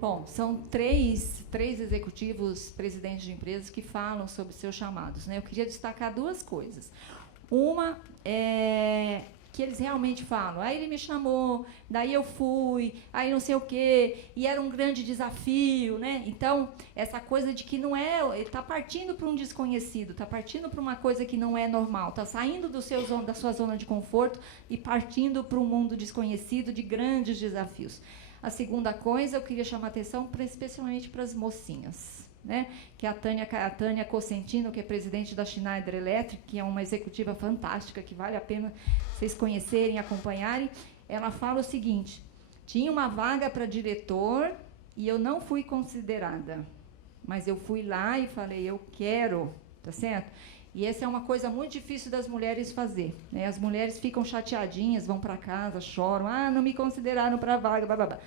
Bom, são três executivos, presidentes de empresas que falam sobre seus chamados, né? Eu queria destacar duas coisas. Uma é que eles realmente falam, aí ele me chamou, daí eu fui, aí não sei o quê, e era um grande desafio, né? Então, essa coisa de que não é, ele está partindo para um desconhecido, está partindo para uma coisa que não é normal, está saindo da sua zona de conforto e partindo para um mundo desconhecido de grandes desafios. A segunda coisa, eu queria chamar a atenção especialmente para as mocinhas, né? Que é a Tânia Cosentino, que é presidente da Schneider Electric, que é uma executiva fantástica, que vale a pena vocês conhecerem, acompanharem. Ela fala o seguinte, tinha uma vaga para diretor e eu não fui considerada, mas eu fui lá e falei, eu quero, tá certo? E essa é uma coisa muito difícil das mulheres fazer, né? As mulheres ficam chateadinhas, vão para casa, choram, não me consideraram para a vaga, blá, blá, blá.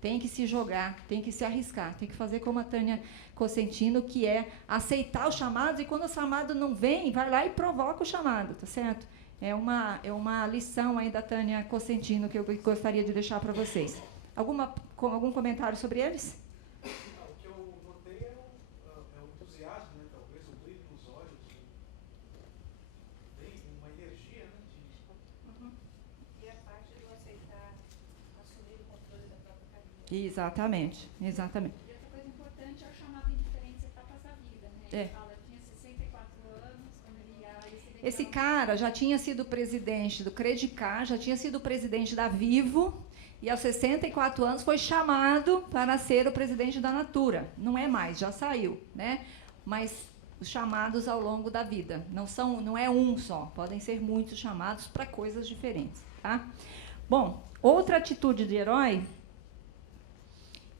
Tem que se jogar, tem que se arriscar, tem que fazer como a Tânia Cosentino, que é aceitar os chamados, e quando o chamado não vem, vai lá e provoca o chamado, tá certo? É uma lição aí da Tânia Cosentino que eu gostaria de deixar para vocês. Algum comentário sobre eles? O que eu notei é o entusiasmo, né? Talvez o brilho nos olhos, tem uma energia, né? E a parte de aceitar assumir o controle da própria carreira. Exatamente. E outra coisa importante é o chamado indiferente, etapa da vida, né? Ele fala, tinha 64 anos, quando ele ia receber. Esse cara já tinha sido presidente do Credicar, já tinha sido presidente da Vivo, e aos 64 anos foi chamado para ser o presidente da Natura. Não é mais, já saiu, né? Mas os chamados ao longo da vida. Não é um só, podem ser muitos chamados para coisas diferentes. Tá? Bom, outra atitude de herói,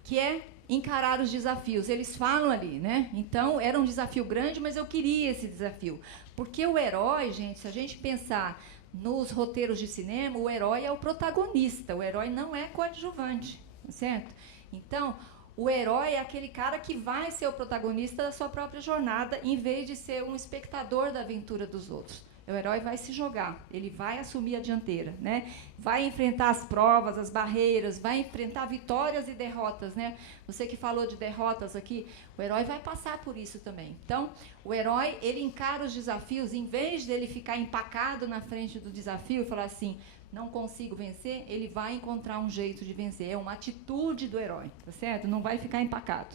que é encarar os desafios. Eles falam ali, né? Então, era um desafio grande, mas eu queria esse desafio. Porque o herói, gente, se a gente pensar nos roteiros de cinema, o herói é o protagonista, o herói não é coadjuvante, certo? Então, o herói é aquele cara que vai ser o protagonista da sua própria jornada, em vez de ser um espectador da aventura dos outros. O herói vai se jogar, ele vai assumir a dianteira, né? Vai enfrentar as provas, as barreiras, vai enfrentar vitórias e derrotas, né? Você que falou de derrotas aqui, o herói vai passar por isso também. Então, o herói, ele encara os desafios, em vez dele ficar empacado na frente do desafio e falar assim, não consigo vencer, ele vai encontrar um jeito de vencer. É uma atitude do herói, tá certo? Não vai ficar empacado.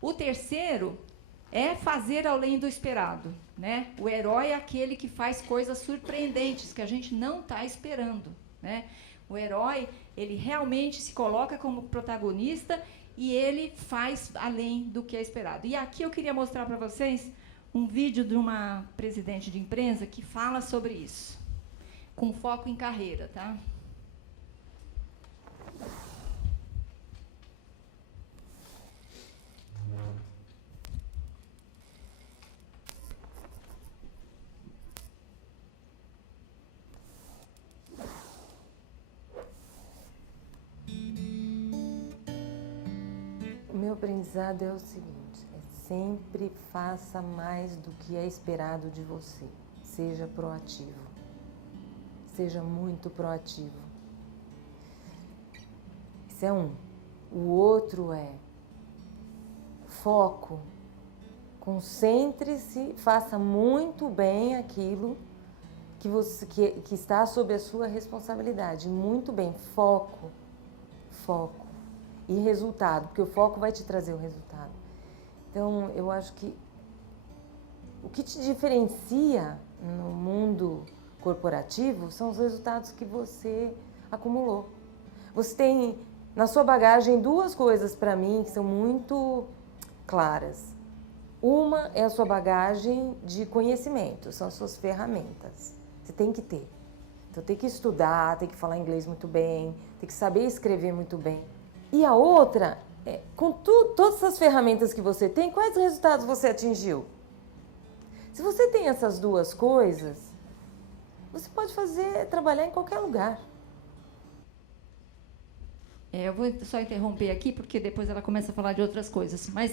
O terceiro é fazer além do esperado, né? O herói é aquele que faz coisas surpreendentes, que a gente não está esperando, né? O herói, ele realmente se coloca como protagonista e ele faz além do que é esperado. E aqui eu queria mostrar para vocês um vídeo de uma presidente de empresa que fala sobre isso, com foco em carreira, tá? O meu aprendizado é o seguinte, sempre faça mais do que é esperado de você. Seja proativo. Seja muito proativo. Esse é um. O outro é foco. Concentre-se, faça muito bem aquilo que está sob a sua responsabilidade. Muito bem, foco. E resultado, porque o foco vai te trazer o resultado. Então, eu acho que o que te diferencia no mundo corporativo são os resultados que você acumulou. Você tem na sua bagagem duas coisas para mim que são muito claras. Uma é a sua bagagem de conhecimento, são as suas ferramentas. Você tem que ter. Então tem que estudar, tem que falar inglês muito bem, tem que saber escrever muito bem. E a outra, com todas essas ferramentas que você tem, quais resultados você atingiu? Se você tem essas duas coisas, você pode trabalhar em qualquer lugar. Eu vou só interromper aqui, porque depois ela começa a falar de outras coisas. Mas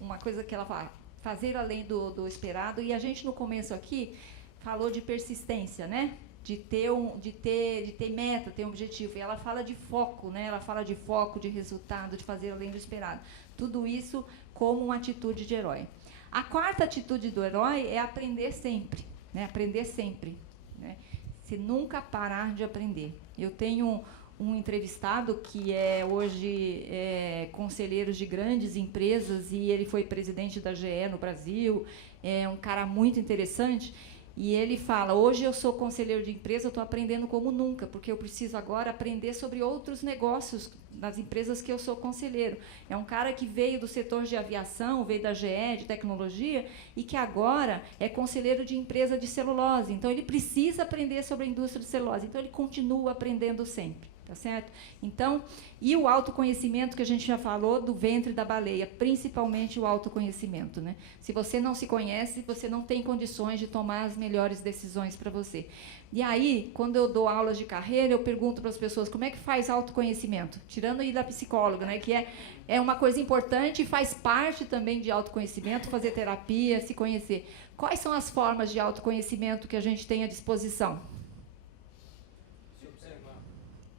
uma coisa que ela fala, fazer além do esperado. E a gente, no começo aqui, falou de persistência, né? de ter meta, ter um objetivo. E ela fala de foco, né? Ela fala de foco, de resultado, de fazer além do esperado. Tudo isso como uma atitude de herói. A quarta atitude do herói é aprender sempre, né? Aprender sempre, né? Se nunca parar de aprender. Eu tenho um entrevistado que hoje é conselheiro de grandes empresas e ele foi presidente da GE no Brasil, é um cara muito interessante. E ele fala, hoje eu sou conselheiro de empresa, eu estou aprendendo como nunca, porque eu preciso agora aprender sobre outros negócios das empresas que eu sou conselheiro. É um cara que veio do setor de aviação, veio da GE, de tecnologia, e que agora é conselheiro de empresa de celulose. Então, ele precisa aprender sobre a indústria de celulose. Então, ele continua aprendendo sempre. Tá certo? Então, e o autoconhecimento que a gente já falou do ventre da baleia, principalmente o autoconhecimento, né? Se você não se conhece, você não tem condições de tomar as melhores decisões para você. E aí, quando eu dou aulas de carreira, eu pergunto para as pessoas como é que faz autoconhecimento, tirando aí da psicóloga, né? Que é uma coisa importante e faz parte também de autoconhecimento, fazer terapia, se conhecer. Quais são as formas de autoconhecimento que a gente tem à disposição?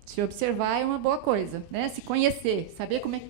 Se observar é uma boa coisa, né? Se conhecer, saber como é que...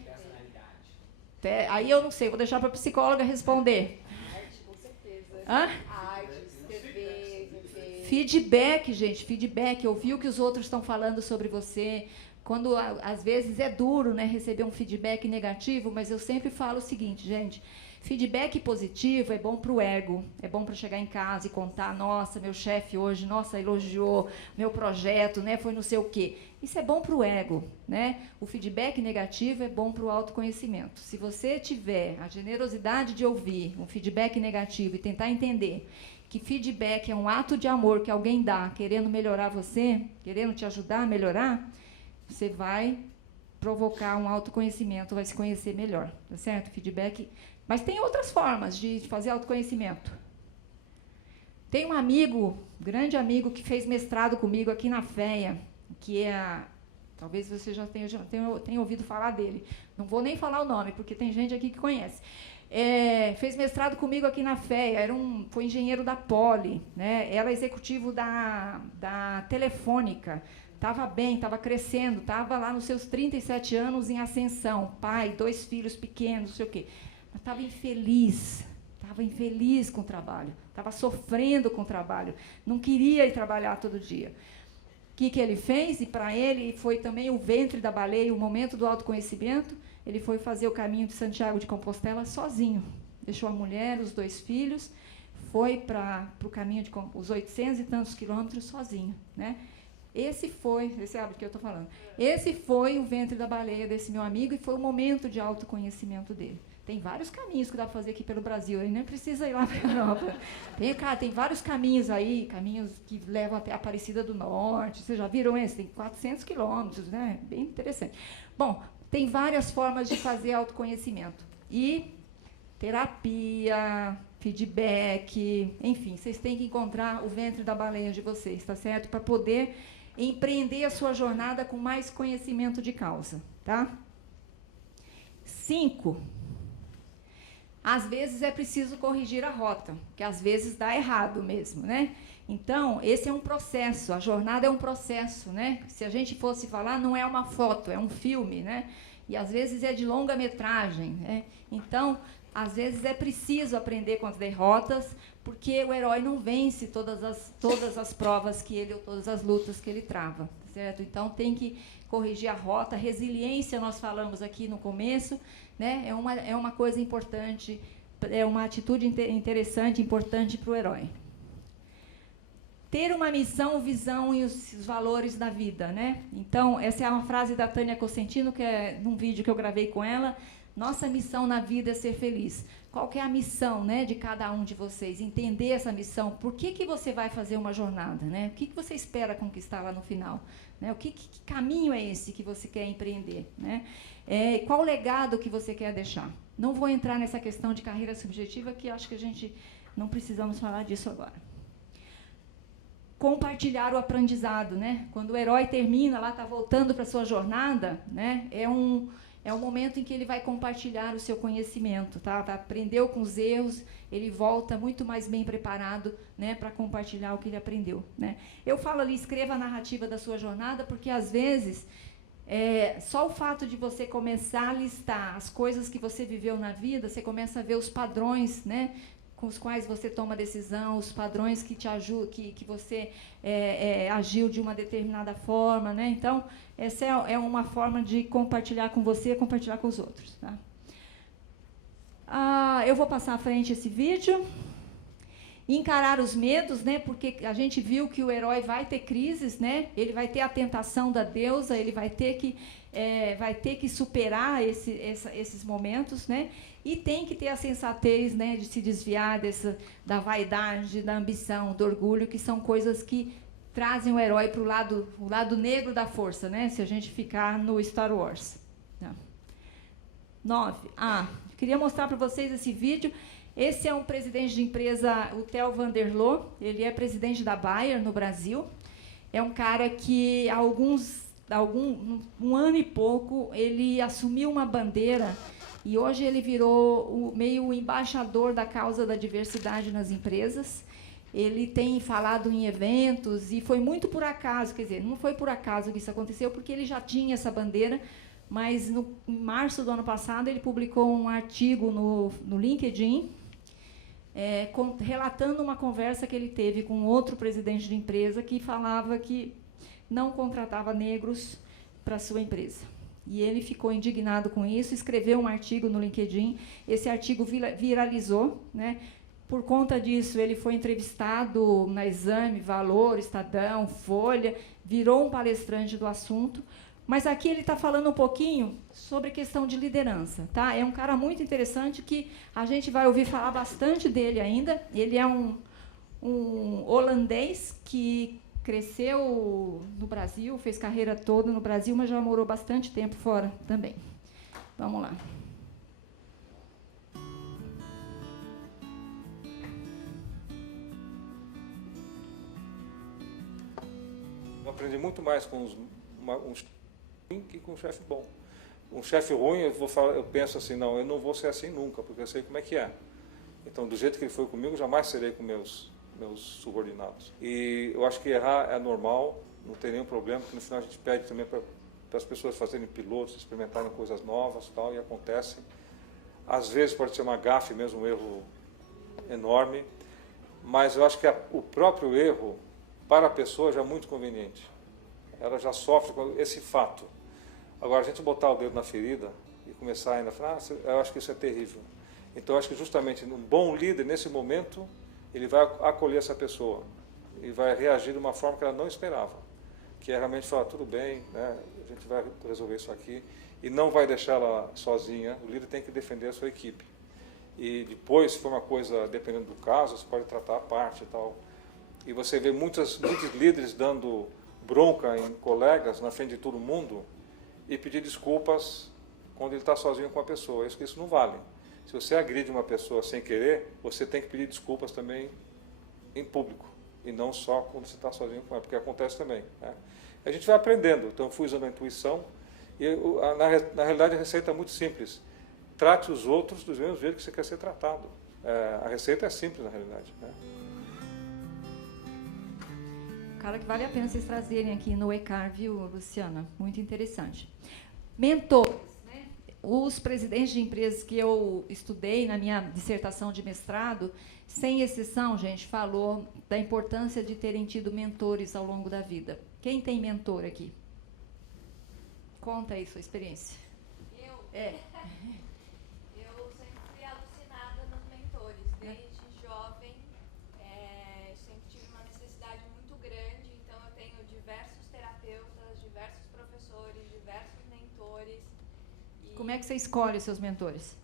Aí eu não sei, vou deixar para a psicóloga responder. Arte, com certeza. Hã? Arte, escrever, viver. Feedback, gente, feedback. Ouvir o que os outros estão falando sobre você. Quando, às vezes, é duro, né, receber um feedback negativo, mas eu sempre falo o seguinte, gente... Feedback positivo é bom para o ego, é bom para chegar em casa e contar, nossa, meu chefe hoje, nossa, elogiou meu projeto, né, foi não sei o quê. Isso é bom para o ego, né? O feedback negativo é bom para o autoconhecimento. Se você tiver a generosidade de ouvir um feedback negativo e tentar entender que feedback é um ato de amor que alguém dá, querendo melhorar você, querendo te ajudar a melhorar, você vai provocar um autoconhecimento, vai se conhecer melhor, tá certo? Feedback... Mas tem outras formas de fazer autoconhecimento. Tem um amigo, grande amigo, que fez mestrado comigo aqui na FEA, que talvez você já tenha ouvido falar dele. Não vou nem falar o nome, porque tem gente aqui que conhece. Fez mestrado comigo aqui na FEA, foi engenheiro da Poli, né? Era executivo da Telefônica. Estava bem, estava crescendo, estava lá nos seus 37 anos em ascensão, pai, 2 filhos pequenos, não sei o quê. Estava infeliz com o trabalho, estava sofrendo com o trabalho, não queria ir trabalhar todo dia. O que ele fez? E para ele foi também o ventre da baleia, o momento do autoconhecimento, ele foi fazer o caminho de Santiago de Compostela sozinho. Deixou a mulher, os 2 filhos, foi para o caminho de os 800 e tantos quilômetros sozinho, né? Você sabe do que eu estou falando. Esse foi o ventre da baleia desse meu amigo e foi o momento de autoconhecimento dele. Tem vários caminhos que dá para fazer aqui pelo Brasil, ele nem precisa ir lá para a Europa. Tem vários caminhos aí, caminhos que levam até a Aparecida do Norte, vocês já viram esse? Tem 400 quilômetros, né? Bem interessante. Bom, tem várias formas de fazer autoconhecimento. E terapia, feedback, enfim, vocês têm que encontrar o ventre da baleia de vocês, tá certo? Para poder empreender a sua jornada com mais conhecimento de causa, tá? 5. Às vezes é preciso corrigir a rota, que às vezes dá errado mesmo, né? Então, esse é um processo, a jornada é um processo, né? Se a gente fosse falar, não é uma foto, é um filme, né? E às vezes é de longa-metragem, né? Então, às vezes é preciso aprender com as derrotas, porque o herói não vence todas as provas que ele, ou todas as lutas que ele trava, certo? Então, tem que corrigir a rota. Resiliência, nós falamos aqui no começo, né? É uma coisa importante, é uma atitude interessante, importante para o herói. Ter uma missão, visão e os valores da vida, né? Então, essa é uma frase da Tânia Cosentino, que é num vídeo que eu gravei com ela. Nossa missão na vida é ser feliz. Qual que é a missão, né, de cada um de vocês? Entender essa missão. Por que você vai fazer uma jornada, né? O que você espera conquistar lá no final? Né? Que caminho é esse que você quer empreender, né? Qual legado que você quer deixar? Não vou entrar nessa questão de carreira subjetiva, que acho que a gente não precisamos falar disso agora. Compartilhar o aprendizado, né? Quando o herói termina, lá está voltando para a sua jornada, né? É é o momento em que ele vai compartilhar o seu conhecimento, tá? Aprendeu com os erros, ele volta muito mais bem preparado, né, para compartilhar o que ele aprendeu, né? Eu falo ali, escreva a narrativa da sua jornada, porque às vezes só o fato de você começar a listar as coisas que você viveu na vida, você começa a ver os padrões, né, com os quais você toma decisão, os padrões que te ajudam, que você agiu de uma determinada forma, né? Então, essa é uma forma de compartilhar com você, compartilhar com os outros, tá? Eu vou passar à frente esse vídeo. Encarar os medos, né? Porque a gente viu que o herói vai ter crises, né? Ele vai ter a tentação da deusa, ele vai ter que superar esses momentos, né? E tem que ter a sensatez, né, de se desviar da vaidade, da ambição, do orgulho, que são coisas que trazem o herói para o lado negro da força, né? Se a gente ficar no Star Wars. Tá. 9. Queria mostrar para vocês esse vídeo. Esse é um presidente de empresa, o Theo van der Loo. Ele é presidente da Bayer no Brasil. É um cara que há um ano e pouco ele assumiu uma bandeira e hoje ele virou meio embaixador da causa da diversidade nas empresas. Ele tem falado em eventos e foi muito por acaso, quer dizer, não foi por acaso que isso aconteceu, porque ele já tinha essa bandeira, mas em março do ano passado ele publicou um artigo no LinkedIn, relatando uma conversa que ele teve com outro presidente de empresa que falava que não contratava negros para a sua empresa. E ele ficou indignado com isso, escreveu um artigo no LinkedIn, esse artigo viralizou, né? Por conta disso, ele foi entrevistado na Exame, Valor, Estadão, Folha, virou um palestrante do assunto, mas aqui ele está falando um pouquinho sobre questão de liderança, tá? É um cara muito interessante que a gente vai ouvir falar bastante dele ainda. Ele é um holandês que cresceu no Brasil, fez carreira toda no Brasil, mas já morou bastante tempo fora também. Vamos lá. Eu aprendi muito mais com um chefe ruim que com um chefe bom. Um chefe ruim, eu penso assim, não, eu não vou ser assim nunca, porque eu sei como é que é. Então, do jeito que ele foi comigo, jamais serei com meus subordinados. E eu acho que errar é normal, não tem nenhum problema, porque no final a gente pede também para as pessoas fazerem pilotos, experimentarem coisas novas, tal, e acontece. Às vezes pode ser uma gafe mesmo, um erro enorme, mas eu acho que o próprio erro, para a pessoa, já é muito conveniente. Ela já sofre com esse fato. Agora, a gente botar o dedo na ferida e começar ainda a falar, eu acho que isso é terrível. Então, eu acho que justamente um bom líder, nesse momento, ele vai acolher essa pessoa e vai reagir de uma forma que ela não esperava, que é realmente falar, tudo bem, né, a gente vai resolver isso aqui, e não vai deixar ela sozinha. O líder tem que defender a sua equipe. E depois, se for uma coisa, dependendo do caso, você pode tratar a parte e tal. E você vê muitos líderes dando bronca em colegas na frente de todo mundo e pedir desculpas quando ele está sozinho com a pessoa. Isso não vale. Se você agride uma pessoa sem querer, você tem que pedir desculpas também em público, e não só quando você está sozinho com ela, porque acontece também, né? A gente vai aprendendo. Então, eu fui usando a intuição, e na realidade a receita é muito simples. Trate os outros do mesmo jeito que você quer ser tratado. A receita é simples, na realidade, né? Cara que vale a pena vocês trazerem aqui no ECAR, viu, Luciana? Muito interessante. Mentores. Os presidentes de empresas que eu estudei na minha dissertação de mestrado, sem exceção, gente, falou da importância de terem tido mentores ao longo da vida. Quem tem mentor aqui? Conta aí sua experiência. Eu sempre fui alucinada nos mentores. Desde jovem, sempre tive uma necessidade muito grande. Então, eu tenho diversos terapeutas, diversos professores, diversos mentores. Como é que você escolhe os seus mentores?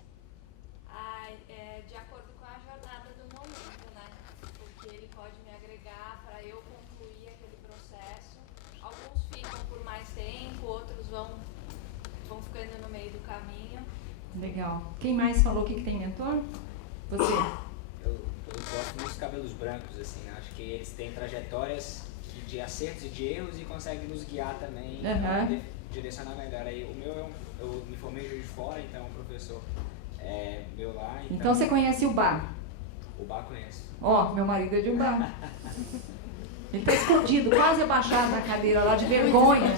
De acordo com a jornada do momento, né? Porque ele pode me agregar para eu concluir aquele processo. Alguns ficam por mais tempo, outros vão ficando no meio do caminho. Legal. Quem mais falou que tem mentor? Você? Eu gosto muito dos cabelos brancos, assim. Acho que eles têm trajetórias de acertos e de erros e conseguem nos guiar também direcionar melhor. Aí o meu, eu me formei de fora, então o professor é meu lá. Então você conhece o bar? O bar conheço. Ó, meu marido é de um bar. Ele tá escondido, quase abaixado na cadeira lá de vergonha.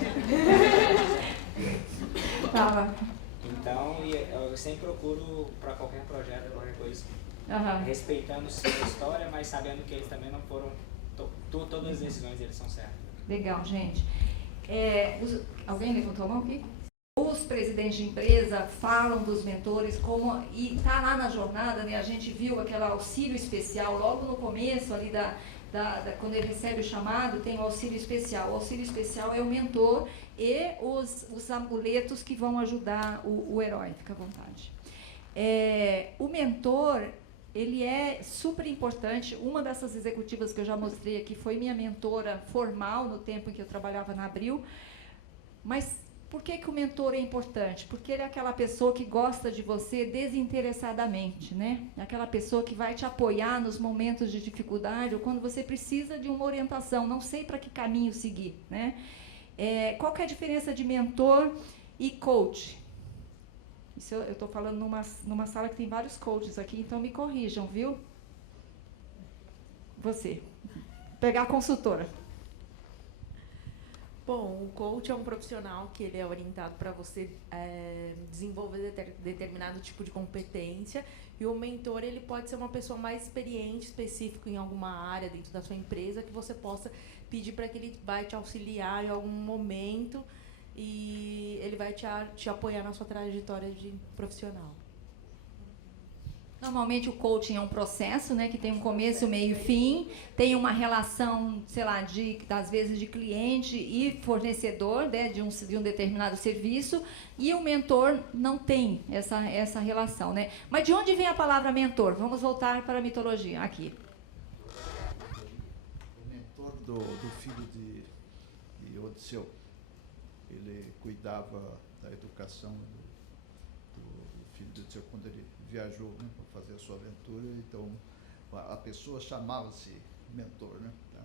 Tava. Então, eu sempre procuro para qualquer projeto, qualquer coisa, Aham. respeitando sim a história, mas sabendo que eles também não foram, todas as decisões eles são certas. Legal, gente. Alguém levantou a mão aqui? Os presidentes de empresa falam dos mentores e tá lá na jornada, né? A gente viu aquele auxílio especial logo no começo ali quando ele recebe o chamado, tem o auxílio especial. O auxílio especial é o mentor e os amuletos que vão ajudar o herói. Fica à vontade. O mentor, ele é super importante. Uma dessas executivas que eu já mostrei aqui foi minha mentora formal no tempo em que eu trabalhava na Abril. Mas por que o mentor é importante? Porque ele é aquela pessoa que gosta de você desinteressadamente, né? É aquela pessoa que vai te apoiar nos momentos de dificuldade ou quando você precisa de uma orientação, não sei para que caminho seguir, né? Qual que é a diferença de mentor e coach? Isso eu estou falando numa sala que tem vários coaches aqui, então me corrijam, viu? Você. Pegar a consultora. Bom, o coach é um profissional que ele é orientado para você desenvolver determinado tipo de competência, e o mentor ele pode ser uma pessoa mais experiente, específico em alguma área dentro da sua empresa, que você possa pedir para que ele vai te auxiliar em algum momento e ele vai te apoiar na sua trajetória de profissional. Normalmente o coaching é um processo, né, que tem um começo, meio e fim, tem uma relação, sei lá, às vezes de cliente e fornecedor, né, de um determinado serviço, e o mentor não tem essa relação, né? Mas de onde vem a palavra mentor? Vamos voltar para a mitologia, aqui. O mentor do filho de Odisseu, ele cuidava da educação do filho de Odisseu quando ele viajou, né, para fazer a sua aventura, então a pessoa chamava-se mentor, né? Tá?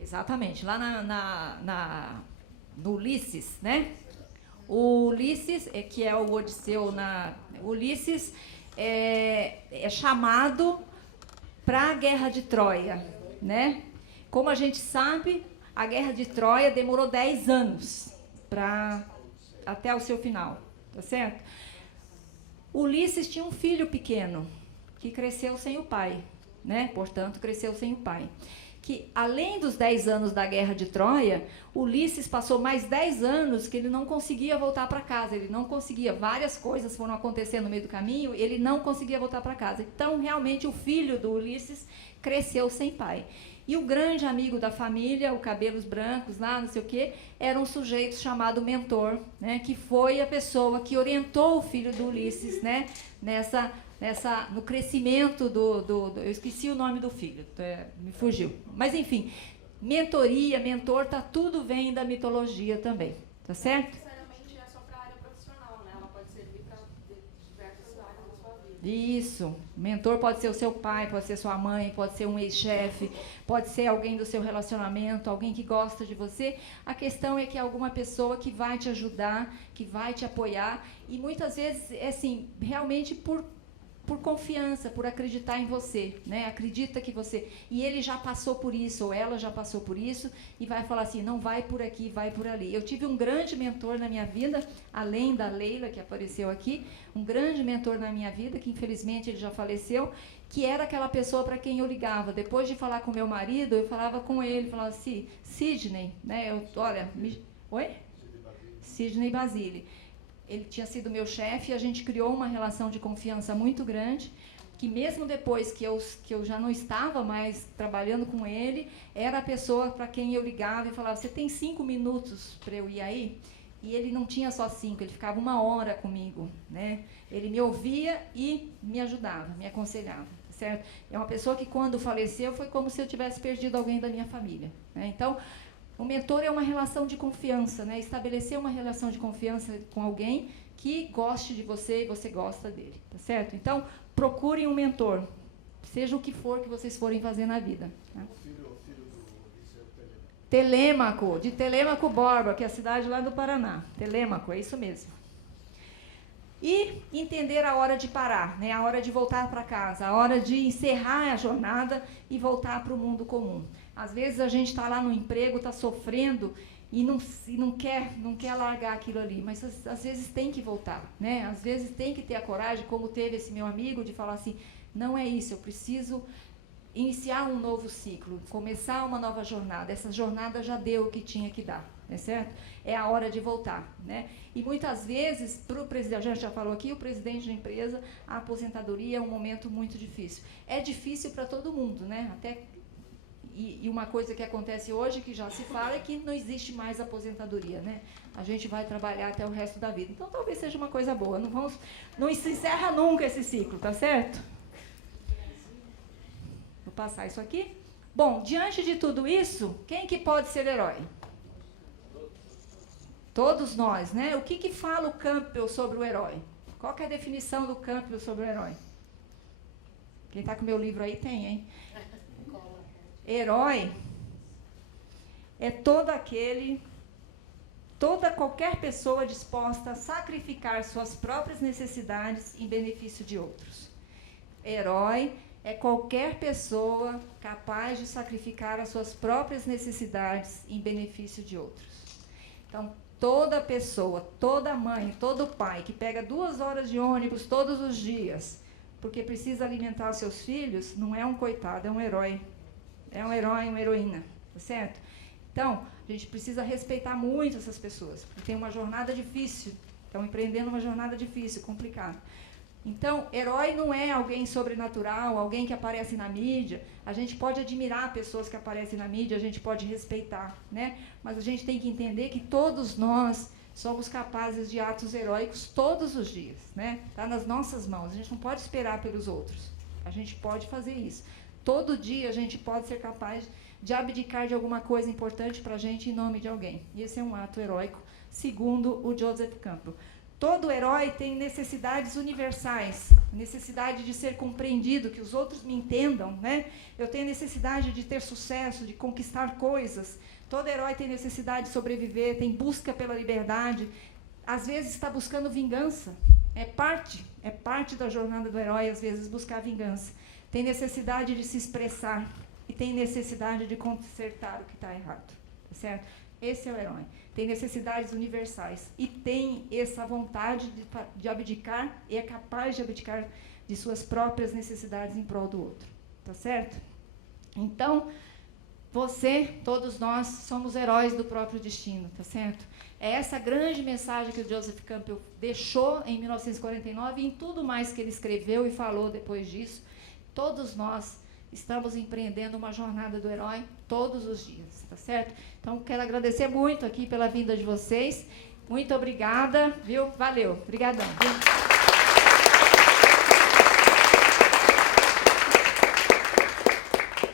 Exatamente, lá no Ulisses, né? O Ulisses, que é o Odisseu, Ulisses é chamado para a Guerra de Troia, né? Como a gente sabe, a Guerra de Troia demorou 10 anos até o seu final, tá certo? Ulisses tinha um filho pequeno, que cresceu sem o pai, né? Portanto, cresceu sem o pai. Que, além dos 10 anos da Guerra de Troia, Ulisses passou mais 10 anos que ele não conseguia voltar para casa, ele não conseguia, várias coisas foram acontecendo no meio do caminho, ele não conseguia voltar para casa. Então, realmente, o filho do Ulisses cresceu sem pai. E o grande amigo da família, o Cabelos Brancos, lá, não sei o quê, era um sujeito chamado mentor, né, que foi a pessoa que orientou o filho do Ulisses, né, no crescimento eu esqueci o nome do filho, me fugiu. Mas, enfim, mentoria, mentor, tudo vem da mitologia também, tá certo? Necessariamente é só para a área profissional, né? Ela pode servir para diversas áreas da sua vida. Isso. Mentor pode ser o seu pai, pode ser sua mãe, pode ser um ex-chefe, pode ser alguém do seu relacionamento, alguém que gosta de você. A questão é que é alguma pessoa que vai te ajudar, que vai te apoiar, e muitas vezes, assim, realmente por confiança, por acreditar em você, né? Acredita que você... E ele já passou por isso, ou ela já passou por isso, e vai falar assim, não vai por aqui, vai por ali. Eu tive um grande mentor na minha vida, além da Leila, que apareceu aqui, um grande mentor na minha vida, que infelizmente ele já faleceu, que era aquela pessoa para quem eu ligava. Depois de falar com meu marido, eu falava com ele, falava assim, Sidney, né? Oi? Sidney Basile. Ele tinha sido meu chefe e a gente criou uma relação de confiança muito grande, que mesmo depois que eu já não estava mais trabalhando com ele, era a pessoa para quem eu ligava e falava, você tem 5 minutos para eu ir aí? E ele não tinha só 5, ele ficava 1 hora comigo, né? Ele me ouvia e me ajudava, me aconselhava, certo? É uma pessoa que quando faleceu foi como se eu tivesse perdido alguém da minha família, né? Então, o mentor é uma relação de confiança, né? Estabelecer uma relação de confiança com alguém que goste de você e você gosta dele, tá certo? Então, procurem um mentor, seja o que for que vocês forem fazer na vida. Né? O filho do Odisseu, Telêmaco, de Telêmaco Borba, que é a cidade lá do Paraná. Telêmaco, é isso mesmo. E entender a hora de parar, né? A hora de voltar para casa, a hora de encerrar a jornada e voltar para o mundo comum. Às vezes a gente está lá no emprego, está sofrendo e não quer largar aquilo ali, mas às vezes tem que voltar, né? Às vezes tem que ter a coragem, como teve esse meu amigo, de falar assim, não é isso, eu preciso iniciar um novo ciclo, começar uma nova jornada. Essa jornada já deu o que tinha que dar, é certo? É a hora de voltar, né? E muitas vezes, para o presidente, a gente já falou aqui, o presidente da empresa, a aposentadoria é um momento muito difícil. É difícil para todo mundo, né? E uma coisa que acontece hoje, que já se fala, é que não existe mais aposentadoria, né? A gente vai trabalhar até o resto da vida. Então, talvez seja uma coisa boa. Não se encerra nunca esse ciclo, tá certo? Vou passar isso aqui. Bom, diante de tudo isso, quem que pode ser herói? Todos nós, né? O que fala o Campbell sobre o herói? Qual que é a definição do Campbell sobre o herói? Quem está com o meu livro aí tem, hein? Herói é qualquer pessoa disposta a sacrificar suas próprias necessidades em benefício de outros. Herói é qualquer pessoa capaz de sacrificar as suas próprias necessidades em benefício de outros. Então, toda pessoa, toda mãe, todo pai que pega 2 horas de ônibus todos os dias porque precisa alimentar seus filhos, não é um coitado, é um herói. É um herói, uma heroína, tá certo? Então, a gente precisa respeitar muito essas pessoas, porque tem uma jornada difícil, estão empreendendo uma jornada difícil, complicada. Então, herói não é alguém sobrenatural, alguém que aparece na mídia. A gente pode admirar pessoas que aparecem na mídia, a gente pode respeitar, né? Mas a gente tem que entender que todos nós somos capazes de atos heróicos todos os dias, né? Está nas nossas mãos, a gente não pode esperar pelos outros. A gente pode fazer isso. Todo dia a gente pode ser capaz de abdicar de alguma coisa importante para a gente em nome de alguém. E esse é um ato heróico, segundo o Joseph Campbell. Todo herói tem necessidades universais, necessidade de ser compreendido, que os outros me entendam, né? Eu tenho necessidade de ter sucesso, de conquistar coisas. Todo herói tem necessidade de sobreviver, tem busca pela liberdade. Às vezes está buscando vingança. É parte da jornada do herói, às vezes, buscar vingança. Tem necessidade de se expressar e tem necessidade de consertar o que está errado, tá certo? Esse é o herói. Tem necessidades universais e tem essa vontade de abdicar e é capaz de abdicar de suas próprias necessidades em prol do outro, tá certo? Então, todos nós, somos heróis do próprio destino, tá certo? É essa grande mensagem que o Joseph Campbell deixou em 1949 e em tudo mais que ele escreveu e falou depois disso. Todos nós estamos empreendendo uma jornada do herói todos os dias, tá certo? Então, quero agradecer muito aqui pela vinda de vocês. Muito obrigada, viu? Valeu, obrigadão.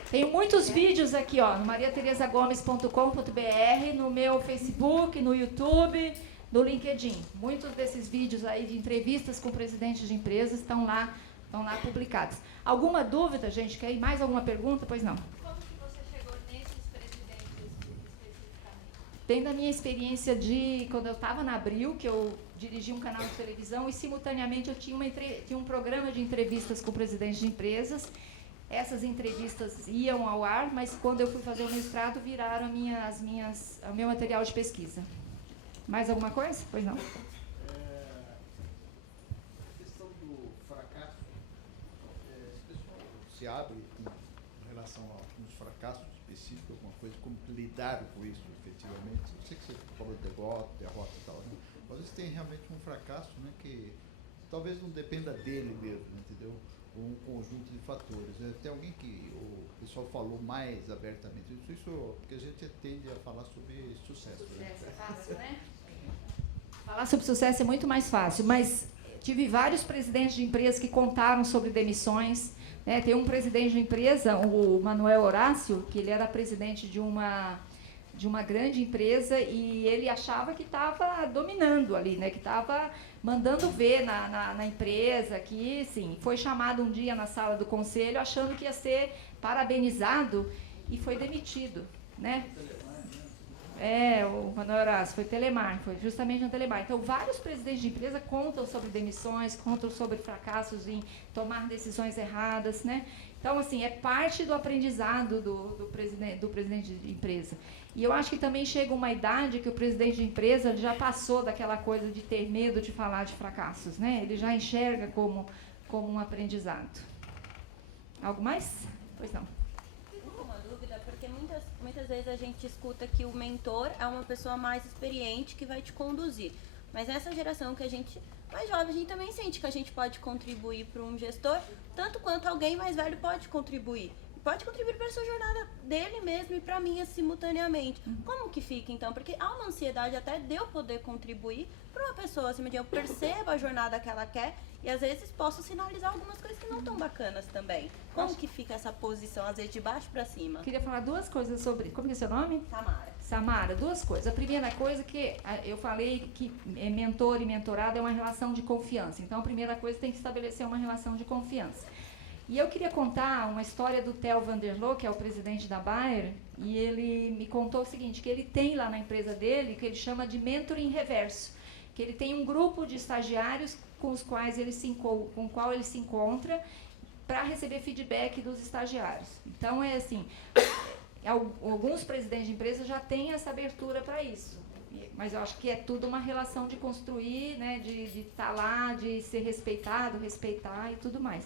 Tenho muitos vídeos aqui, ó, no mariateresagomes.com.br, no meu Facebook, no YouTube, no LinkedIn. Muitos desses vídeos aí de entrevistas com presidentes de empresas estão lá publicados. Alguma dúvida, gente? Quer ir mais alguma pergunta? Pois não. Como que você chegou nesses presidentes especificamente? Tem da minha experiência de quando eu estava na Abril, que eu dirigi um canal de televisão e simultaneamente eu tinha um programa de entrevistas com presidentes de empresas. Essas entrevistas iam ao ar, mas quando eu fui fazer o mestrado viraram o meu material de pesquisa. Mais alguma coisa? Pois não. Se abre em relação a alguns fracassos específicos, alguma coisa, como lidar com isso efetivamente. Eu sei que você falou de derrota e tal, né? Mas vezes tem realmente um fracasso, né, que talvez não dependa dele mesmo, entendeu? Ou um conjunto de fatores. Tem alguém que o pessoal falou mais abertamente isso porque a gente tende a falar sobre sucesso. Sucesso é fácil, né? Falar sobre sucesso é muito mais fácil, mas tive vários presidentes de empresas que contaram sobre demissões. Tem um presidente de empresa, o Manuel Horácio, que ele era presidente de uma grande empresa e ele achava que estava dominando ali, né? Que estava mandando ver na empresa, que sim, foi chamado um dia na sala do conselho achando que ia ser parabenizado e foi demitido, né? O Manuel Horácio, foi Telemar, foi justamente no Telemar. Então, vários presidentes de empresa contam sobre demissões, contam sobre fracassos em tomar decisões erradas, né? Então, assim, é parte do aprendizado do presidente de empresa. E eu acho que também chega uma idade que o presidente de empresa já passou daquela coisa de ter medo de falar de fracassos, né? Ele já enxerga como um aprendizado. Algo mais? Pois não. Uma dúvida, porque muitas vezes a gente escuta que o mentor é uma pessoa mais experiente que vai te conduzir. Mas essa geração que a gente mais jovem, a gente também sente que a gente pode contribuir para um gestor, tanto quanto alguém mais velho pode contribuir. Pode contribuir para a sua jornada dele mesmo e para a minha simultaneamente. Como que fica, então? Porque há uma ansiedade até de eu poder contribuir para uma pessoa, assim, eu percebo a jornada que ela quer e às vezes posso sinalizar algumas coisas que não estão bacanas também. Como que fica essa posição, às vezes de baixo para cima? Queria falar duas coisas sobre... Como que é seu nome? Samara. Samara, duas coisas. A primeira coisa que eu falei que mentor e mentorado é uma relação de confiança. Então, a primeira coisa tem que estabelecer uma relação de confiança. E eu queria contar uma história do Theo van der Loo, que é o presidente da Bayer, e ele me contou o seguinte, que ele tem lá na empresa dele, que ele chama de mentoring reverso, que ele tem um grupo de estagiários com o qual ele se encontra para receber feedback dos estagiários. Então, é assim, alguns presidentes de empresa já têm essa abertura para isso. Mas eu acho que é tudo uma relação de construir, né, de estar lá, de ser respeitado, respeitar e tudo mais.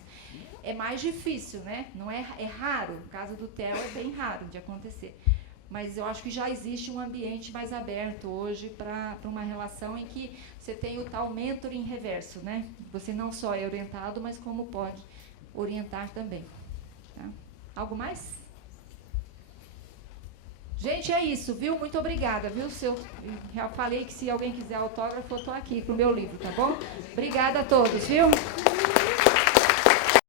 É mais difícil, né? Não é raro. O caso do Theo é bem raro de acontecer. Mas eu acho que já existe um ambiente mais aberto hoje para uma relação em que você tem o tal mentoring reverso, né? Você não só é orientado, mas como pode orientar também. Tá? Algo mais? Gente, é isso, viu? Muito obrigada, viu? Já falei que se alguém quiser autógrafo, eu estou aqui com o meu livro, tá bom? Obrigada a todos, viu?